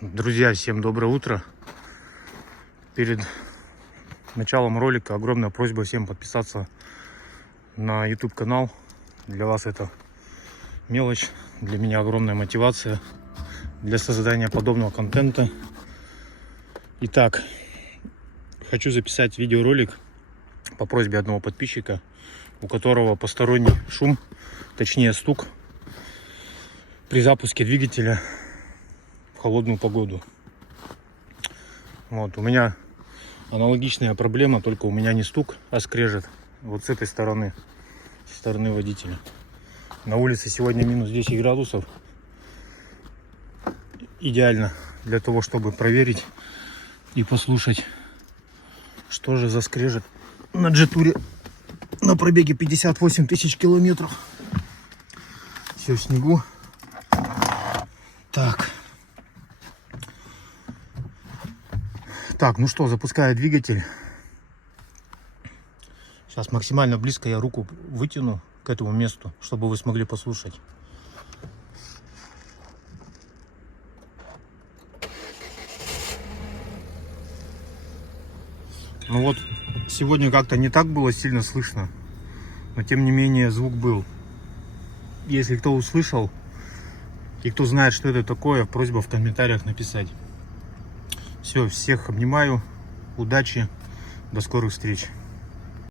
Друзья, всем доброе утро. Перед началом ролика огромная просьба всем подписаться на YouTube канал. Для вас это мелочь, для меня огромная мотивация для создания подобного контента. Итак, хочу записать видеоролик по просьбе одного подписчика, у которого посторонний шум, точнее стук, при запуске двигателя в холодную погоду. Вот, у меня аналогичная проблема, только у меня не стук, а скрежет. Вот с этой стороны, со стороны водителя. На улице сегодня минус 10 градусов. Идеально для того, чтобы проверить и послушать, что же за скрежет на Джетуре на пробеге 58 тысяч километров. Все в снегу. Так, ну что, запускаю двигатель. Сейчас максимально близко я руку вытяну к этому месту, чтобы вы смогли послушать. Ну вот, сегодня как-то не так было сильно слышно, но тем не менее звук был. Если кто услышал и кто знает, что это такое, просьба в комментариях написать. Все, всех обнимаю, удачи, до скорых встреч.